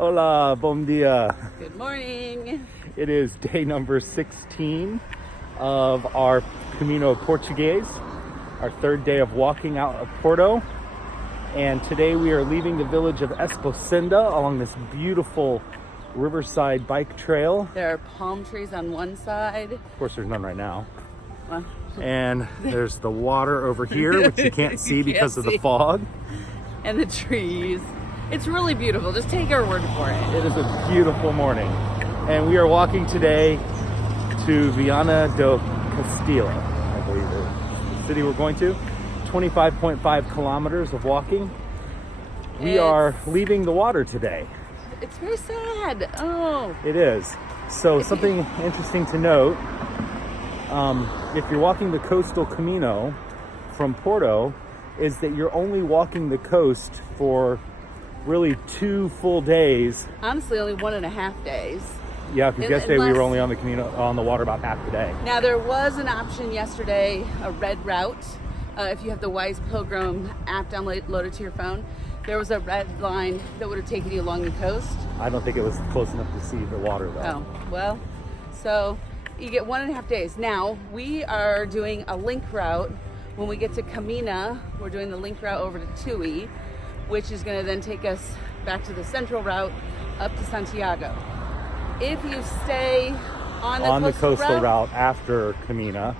Hola, bom dia. Good morning. It is day number 16 of our Camino Portugues, our third day of walking out of Porto. And today we are leaving the village of Esposende along this beautiful riverside bike trail. There are palm trees on one side. Of course, there's none right now. Well, And there's the water over here, which you can't see because of the fog. And the trees. It's really beautiful. Just take our word for it. It is a beautiful morning. And we are walking today to Viana do Castelo, I believe is the city we're going to. 25.5 kilometers of walking. We are leaving the water today. It's very sad. Oh. It is. So something interesting to note, if you're walking the coastal Camino from Porto, is that you're only walking the coast for really 2 full days. Honestly, only 1.5 days. Yeah, because yesterday we were only on the Camino, on the water about half the day. Now there was an option yesterday, a red route. If you have the Wise Pilgrim app downloaded to your phone, there was a red line that would have taken you along the coast. I don't think it was close enough to see the water though. Oh, well, so you get 1.5 days. Now we are doing a link route. When we get to Camina, we're doing the link route over to Tui, which is going to then take us back to the central route up to Santiago. If you stay on the coastal route after Camina,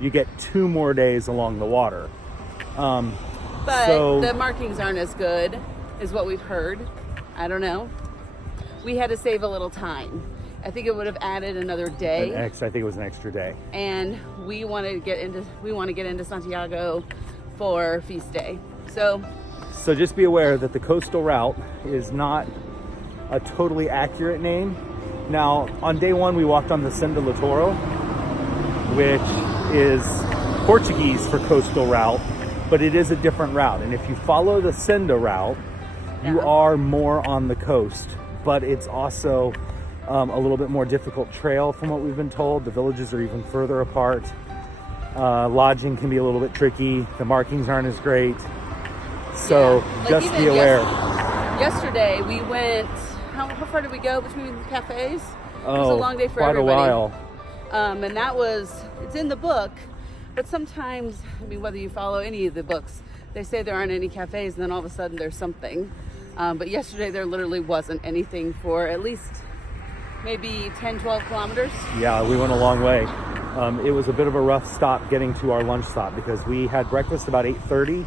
you get 2 more days along the water. But the markings aren't as good, is what we've heard. I don't know. We had to save a little time. I think it would have added another day. I think it was an extra day. And we want to get into Santiago for feast day. So just be aware that the coastal route is not a totally accurate name. Now, on day 1, we walked on the Senda Littoral, which is Portuguese for coastal route, but it is a different route. And if you follow the Senda route, you are more on the coast, but it's also a little bit more difficult trail from what we've been told. The villages are even further apart. Lodging can be a little bit tricky. The markings aren't as great. So just be aware. Yesterday we went, how far did we go between cafes? It was a long day for quite everybody. a while. And that was, it's in the book, but sometimes, I mean, whether you follow any of the books, they say there aren't any cafes and then all of a sudden there's something. But yesterday there literally wasn't anything for at least maybe 10, 12 kilometers. Yeah, we went a long way. It was a bit of a rough stop getting to our lunch stop because we had breakfast about 8:30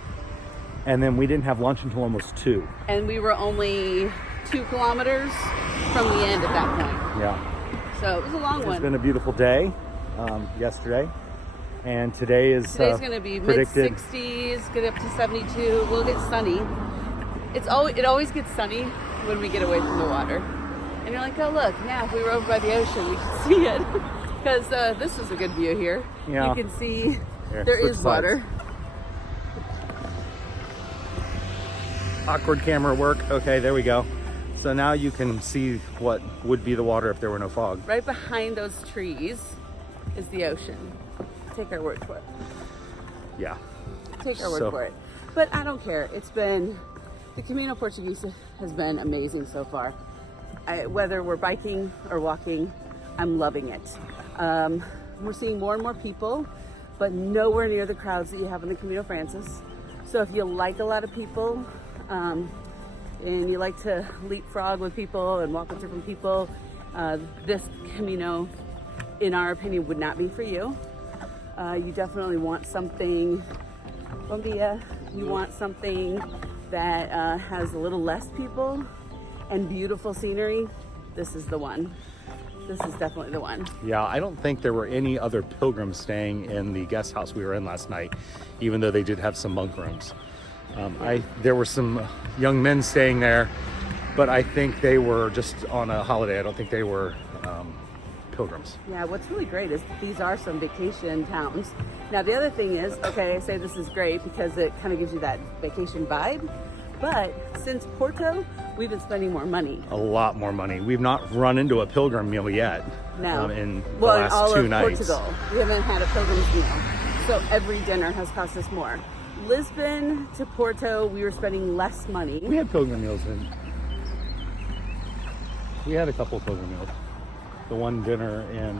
and then we didn't have lunch until almost 2. And we were only 2 kilometers from the end at that point. Yeah. So it was a long one. It's been a beautiful day yesterday. And today's going to be mid-60s, get up to 72. We'll get sunny. It always gets sunny when we get away from the water. And you're like, oh look, now if we were over by the ocean, we could see it. Because this is a good view here. Yeah. You can see there is water. Awkward camera work. Okay, there we go. So now you can see what would be the water if there were no fog. Right behind those trees is the ocean. Take our word for it. Yeah. Take our word for it. But I don't care. The Camino Portugues has been amazing so far. Whether we're biking or walking, I'm loving it. We're seeing more and more people, but nowhere near the crowds that you have in the Camino Francis. So if you like a lot of people, and you like to leapfrog with people and walk with different people, this Camino, in our opinion, would not be for you. You definitely want something, you want something that has a little less people and beautiful scenery. This is the one. This is definitely the one. Yeah, I don't think there were any other pilgrims staying in the guest house we were in last night, even though they did have some bunk rooms. There were some young men staying there, but I think they were just on a holiday. I don't think they were pilgrims. Yeah, what's really great is that these are some vacation towns. Now the other thing is, okay, I say this is great because it kind of gives you that vacation vibe, but since Porto, we've been spending more money. A lot more money. We've not run into a pilgrim meal yet. No. In the last all 2 of nights. Portugal, we haven't had a pilgrim's meal. So every dinner has cost us more. Lisbon to Porto, we were spending less money. We had pilgrim meals in We had a couple of pilgrim meals. The one dinner in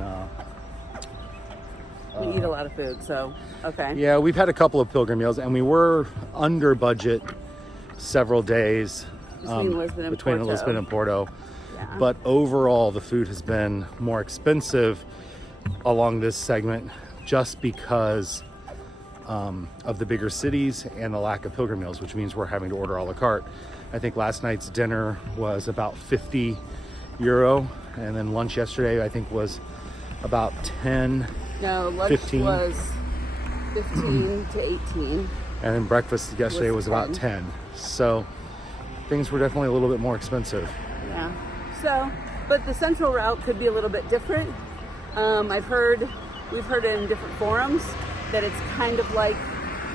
We eat a lot of food, so okay. yeah, we've had a couple of pilgrim meals, and we were under budget several days Between Lisbon and between Porto. Lisbon and Porto. Yeah. But overall, the food has been more expensive along this segment just because of the bigger cities and the lack of pilgrim meals, which means we're having to order a la carte. I think last night's dinner was about €50, and then lunch yesterday I think was about 10. No, lunch 15. was 15 to 18. And then breakfast yesterday was about 10. 10. So things were definitely a little bit more expensive. Yeah. So, but the central route could be a little bit different. We've heard in different forums that it's kind of like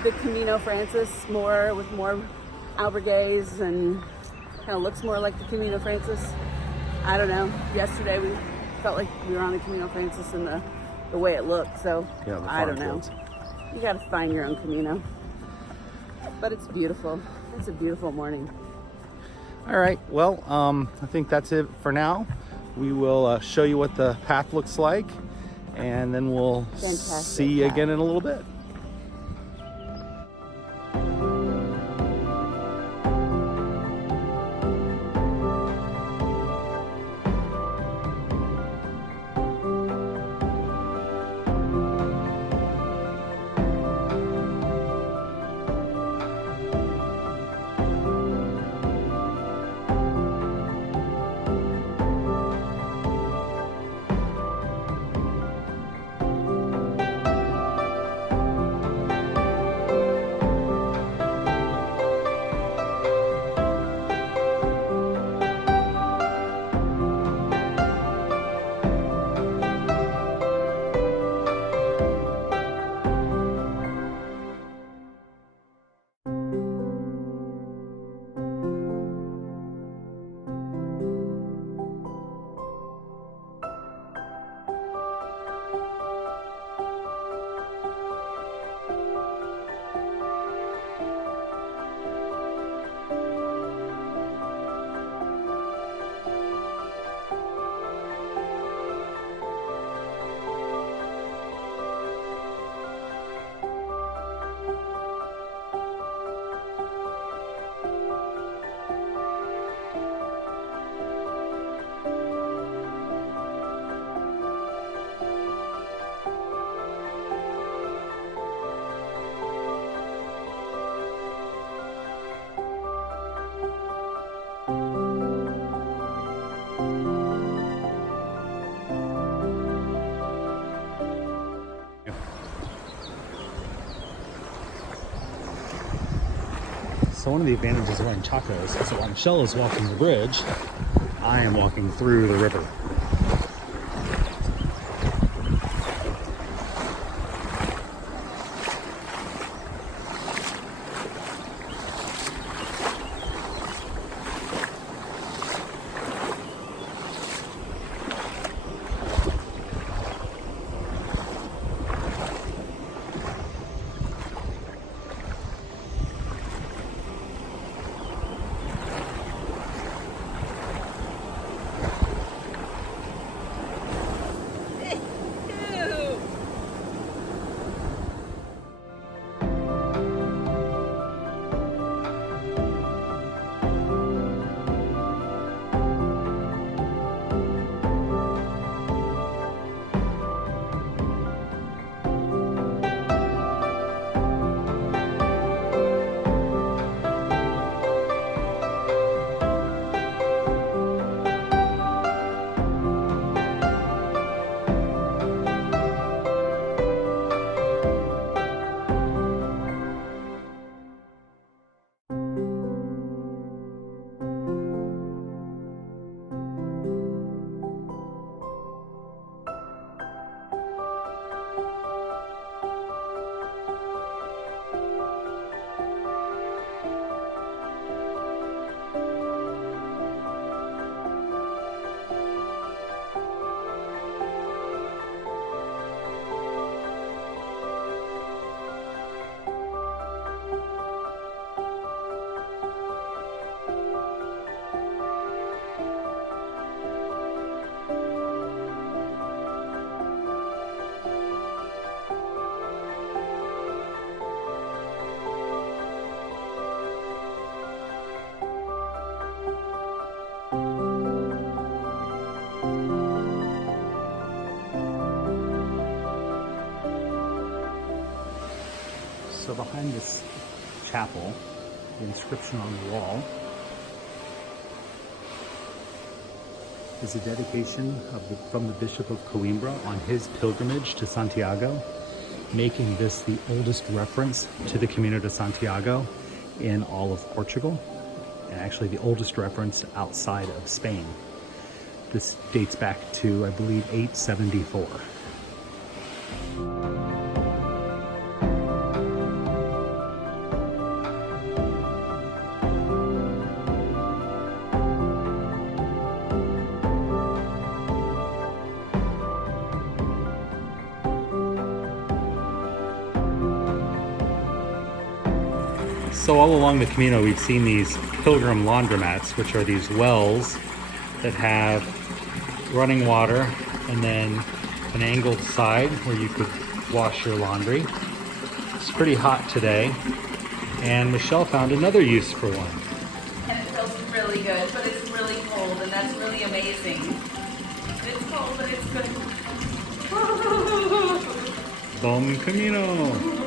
the Camino Francis, with more albergues and kind of looks more like the Camino Francis. I don't know. Yesterday we felt like we were on the Camino Francis in the way it looked. So Yeah, the I don't farm know. fields. You got to find your own Camino. But it's beautiful. It's a beautiful morning. All right, well, I think that's it for now. We will show you what the path looks like, and then we'll Fantastic see you path. again in a little bit. So one of the advantages of wearing chacos is that while Michelle is walking the bridge, I am walking through the river. behind this chapel, the inscription on the wall is a dedication from the Bishop of Coimbra on his pilgrimage to Santiago, making this the oldest reference to the Camino de Santiago in all of Portugal, and actually the oldest reference outside of Spain. This dates back to, I believe, 874. So all along the Camino, we've seen these pilgrim laundromats, which are these wells that have running water and then an angled side where you could wash your laundry. It's pretty hot today, and Michelle found another use for one. And it feels really good, but it's really cold, and that's really amazing. It's cold, but it's good. Bom Camino!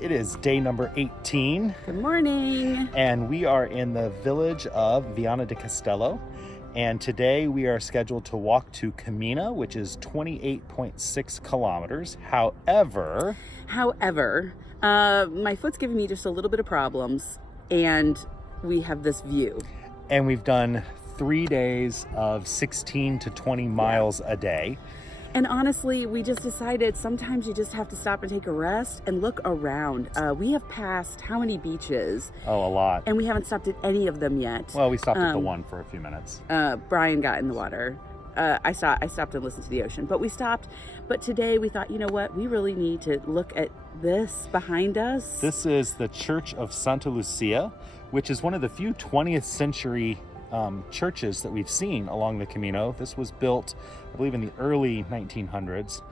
It is day number 18. Good morning. And we are in the village of Viana de Castelo. And today we are scheduled to walk to Camina, which is 28.6 kilometers. However, my foot's giving me just a little bit of problems, and we have this view. And we've done 3 days of 16 to 20 miles a day. And honestly, we just decided sometimes you just have to stop and take a rest and look around. We have passed how many beaches? Oh, a lot. And we haven't stopped at any of them yet. Well, we stopped at the one for a few minutes. Brian got in the water. I stopped and listened to the ocean, but we stopped. But today we thought, you know what? We really need to look at this behind us. This is the Church of Santa Lucia, which is one of the few 20th century churches that we've seen along the Camino. This was built, I believe, in the early 1900s.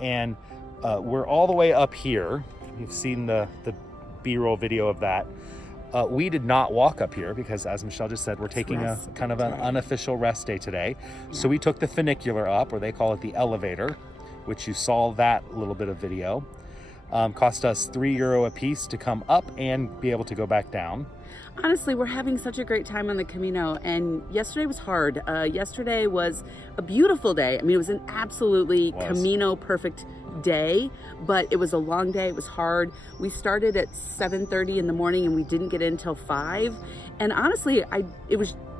And we're all the way up here. You've seen the B-roll video of that. We did not walk up here because, as Michelle just said, we're taking a kind of an unofficial rest day today. Yeah. So we took the funicular up, or they call it the elevator, which you saw that little bit of video. Cost us €3 a piece to come up and be able to go back down. Honestly, we're having such a great time on the Camino, and yesterday was hard. Yesterday was a beautiful day. I mean, it was an absolutely Camino perfect day, but it was a long day. It was hard. We started at 7:30 in the morning and we didn't get in till 5. And honestly,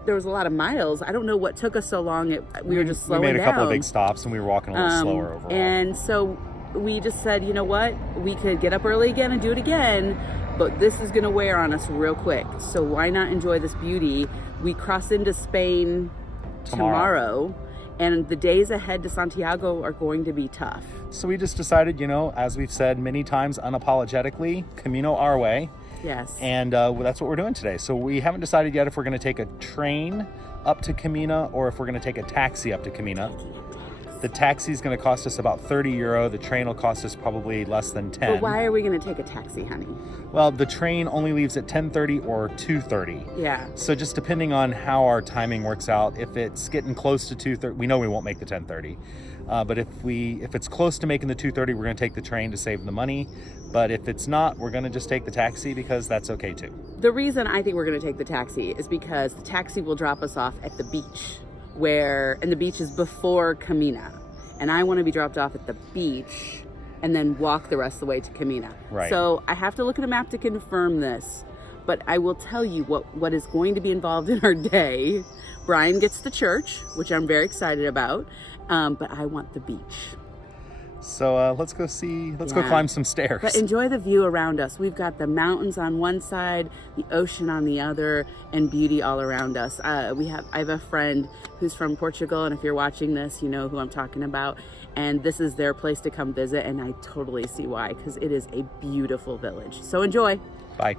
there was a lot of miles. I don't know what took us so long. We were just slowing down. We made a couple of big stops and we were walking a little slower overall. And so we just said, you know what? We could get up early again and do it again, but this is gonna wear on us real quick. So why not enjoy this beauty? We cross into Spain tomorrow, and the days ahead to Santiago are going to be tough. So we just decided, as we've said many times, unapologetically, Camino our way. Yes. And that's what we're doing today. So we haven't decided yet if we're going to take a train up to Camino or if we're going to take a taxi up to Camino. The taxi is going to cost us about 30 euro. The train will cost us probably less than 10. But why are we going to take a taxi, honey? Well, the train only leaves at 10:30 or 2:30. Yeah. So just depending on how our timing works out, if it's getting close to 2:30, we know we won't make the 10:30. But if it's close to making the 2:30, we're going to take the train to save the money. But if it's not, we're going to just take the taxi because that's okay too. The reason I think we're going to take the taxi is because the taxi will drop us off at the beach, and the beach is before Camina. And I want to be dropped off at the beach and then walk the rest of the way to Camina. Right. So I have to look at a map to confirm this, but I will tell you what is going to be involved in our day. Brian gets the church, which I'm very excited about, but I want the beach. So let's go climb some stairs. But enjoy the view around us. We've got the mountains on one side, the ocean on the other, and beauty all around us. I have a friend who's from Portugal, and if you're watching this, you know who I'm talking about. And this is their place to come visit, and I totally see why, because it is a beautiful village. So enjoy. Bye.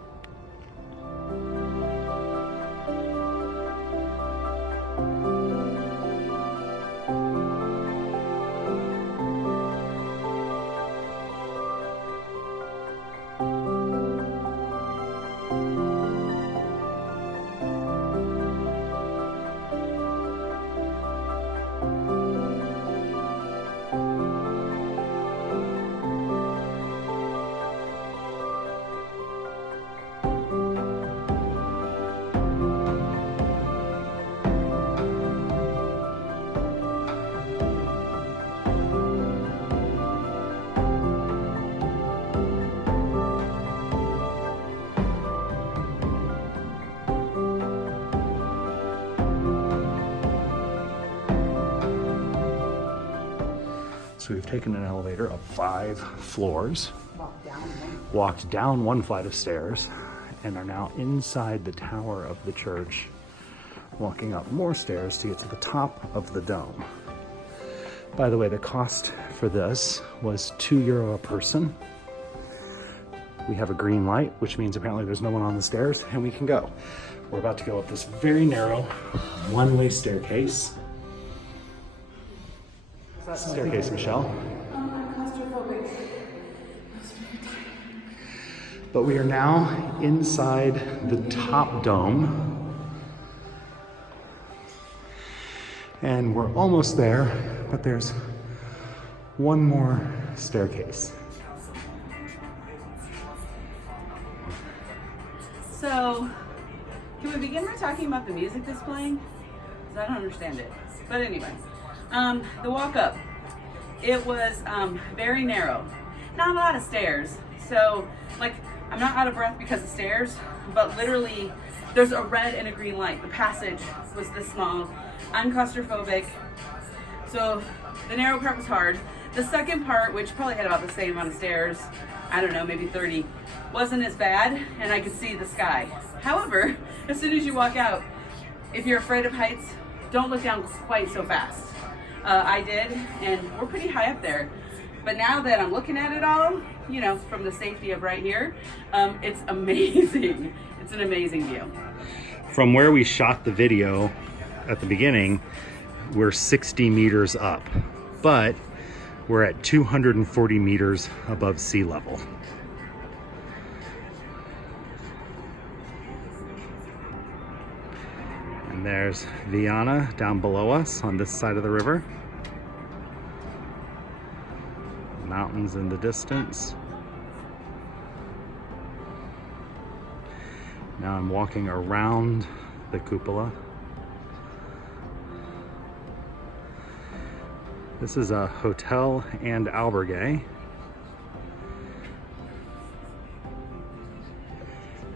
So we've taken an elevator up 5 floors, walked down 1 flight of stairs, and are now inside the tower of the church, walking up more stairs to get to the top of the dome. By the way, the cost for this was €2 a person. We have a green light, which means apparently there's no one on the stairs and we can go. We're about to go up this very narrow one-way staircase. Staircase, Michelle. I'm claustrophobic. But we are now inside the top dome. And we're almost there, but there's one more staircase. So, can we begin by talking about the music that's playing? Because I don't understand it. But anyway, the walk up, it was very narrow. Not a lot of stairs. So, I'm not out of breath because of stairs, but literally there's a red and a green light. The passage was this small. I'm claustrophobic, so the narrow part was hard. The second part, which probably had about the same amount of stairs, I don't know, maybe 30, wasn't as bad, and I could see the sky. However, as soon as you walk out, if you're afraid of heights, don't look down quite so fast. I did, and we're pretty high up there. But now that I'm looking at it all, from the safety of right here, it's amazing. It's an amazing view. From where we shot the video at the beginning, we're 60 meters up, but we're at 240 meters above sea level. And there's Viana down below us on this side of the river. Mountains in the distance. Now I'm walking around the cupola. This is a hotel and albergue.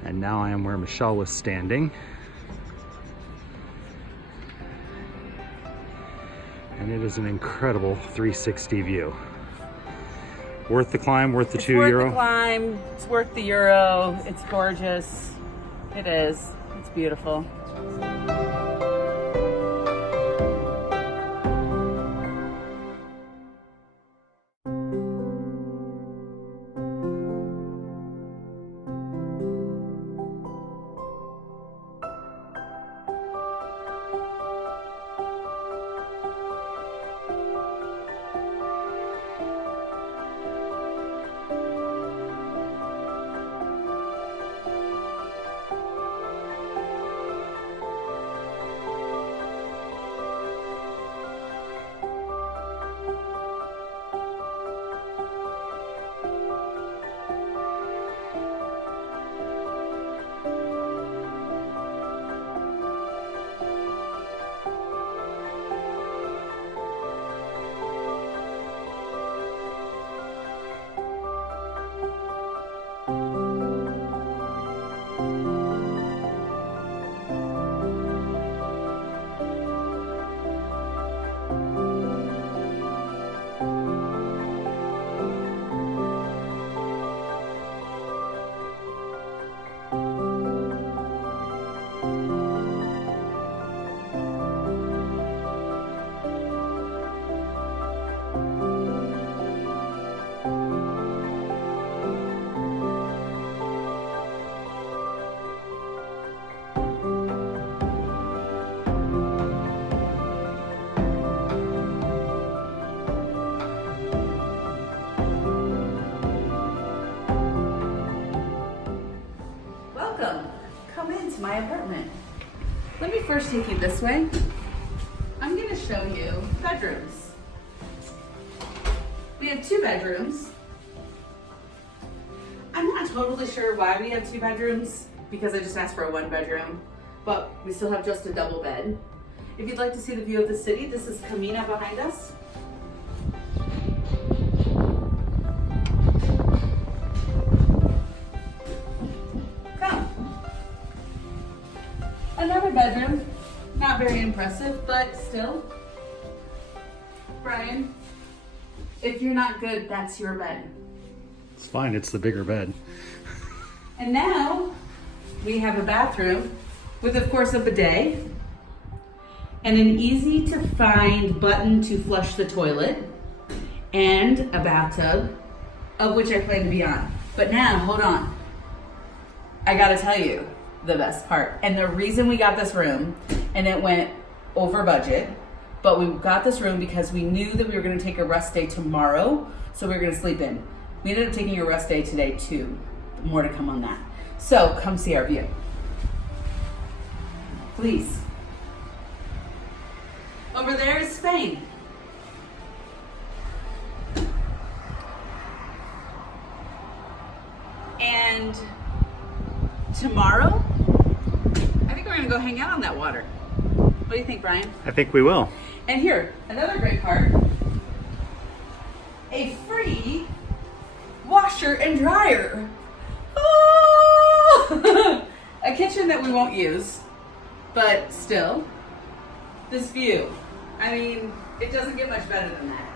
And now I am where Michelle was standing. And it is an incredible 360 view. Worth the climb, worth the €2. It's worth the climb, it's worth the euro, it's gorgeous. It is, it's beautiful. My apartment. Let me first take you this way. I'm going to show you bedrooms. We have 2 bedrooms. I'm not totally sure why we have 2 bedrooms because I just asked for a 1 bedroom, but we still have just a double bed. If you'd like to see the view of the city, this is Camina behind us. Another bedroom, not very impressive, but still. Brian, if you're not good, that's your bed. It's fine, it's the bigger bed. And now we have a bathroom with, of course, a bidet and an easy to find button to flush the toilet and a bathtub, of which I plan to be on. But now, hold on. I gotta tell you the best part. And the reason we got this room, and it went over budget, but we got this room because we knew that we were gonna take a rest day tomorrow, so we were gonna sleep in. We ended up taking a rest day today too. More to come on that. So come see our view. Please. Over there is Spain. And tomorrow, I think we're gonna go hang out on that water. What do you think, Brian? I think we will. And here, another great part, a free washer and dryer. Oh! A kitchen that we won't use, but still, this view. I mean, it doesn't get much better than that.